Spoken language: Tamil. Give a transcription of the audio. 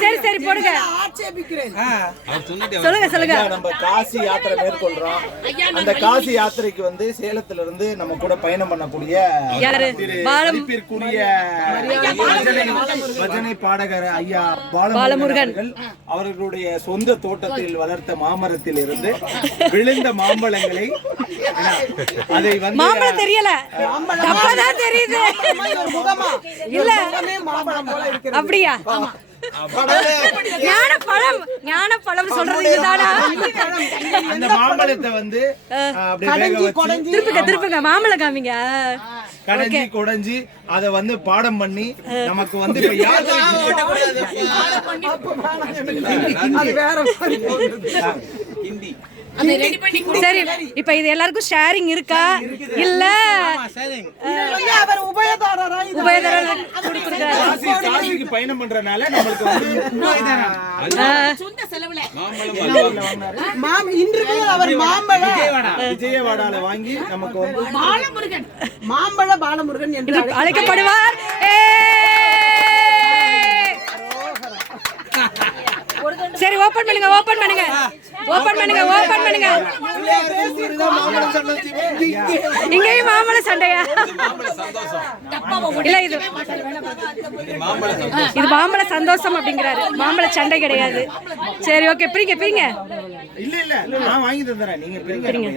சரி சரி போடுங்க. சொல்லுங்க சொல்லுங்க. நம்ம காசி யாத்திரை மேற்கொள்றோம். அந்த காசி யாத்திரைக்கு வந்து சேலத்துல இருந்து நம்ம கூட பயணம் பண்ணக்கூடிய பஜனை- பாடகர் ஐயா பாலமுருகன். பாலமுருகன். அவர்கள் அவர்களுடைய சொந்த தோட்டத்தில் வளர்த்த மாமரத்தில் இருந்து விழுந்த மாம்பழங்களை அதை வந்து மாம்பழம் தெரியல. தெரியுது. முகமா? இல்ல. அப்படியா? ஞான பழம். ஞான பழம் சொல்றது இதுதானா? அந்த மாம்பழத்தை வந்து திருப்புங்க திருப்புங்க. மாம்பழம் காமிங்க. கடைஞ்சி குடைஞ்சி அதை வந்து பாடம் பண்ணி நமக்கு வந்து இப்ப. சரி. இப்ப இது எல்லாருக்கும் ஷேரிங் இருக்கா? இல்ல இது வந்து அவர் உபயதாரரா இது உபயதாரர் கொடுக்குறாரு காசி காசிக்கு பயணம் பண்றதுனால நம்மளுக்கு வந்து மாம் இன்று அவர் மாம்பழ விஜயவாடால வாங்கி நமக்கு வந்து மாம்பழ பாலமுருகன் என்று என்று அழைக்கப்படுவார். ஏ! சரி ஓபன் பண்ணுங்க ஓபன் பண்ணுங்க. ஓபன் பண்ணுங்க ஓபன் பண்ணுங்க. இங்கேயும் மாம்பழ சண்டையா? இல்ல இது இது மாம்பழ சந்தோஷம் அப்படிங்கிறாரு. மாம்பழ சண்டை கிடையாது. சரி ஓகே பிரிங்க பிரிங்க. இல்ல இல்ல நான் வாங்கி தந்துறேன். நீங்க பிரிங்க.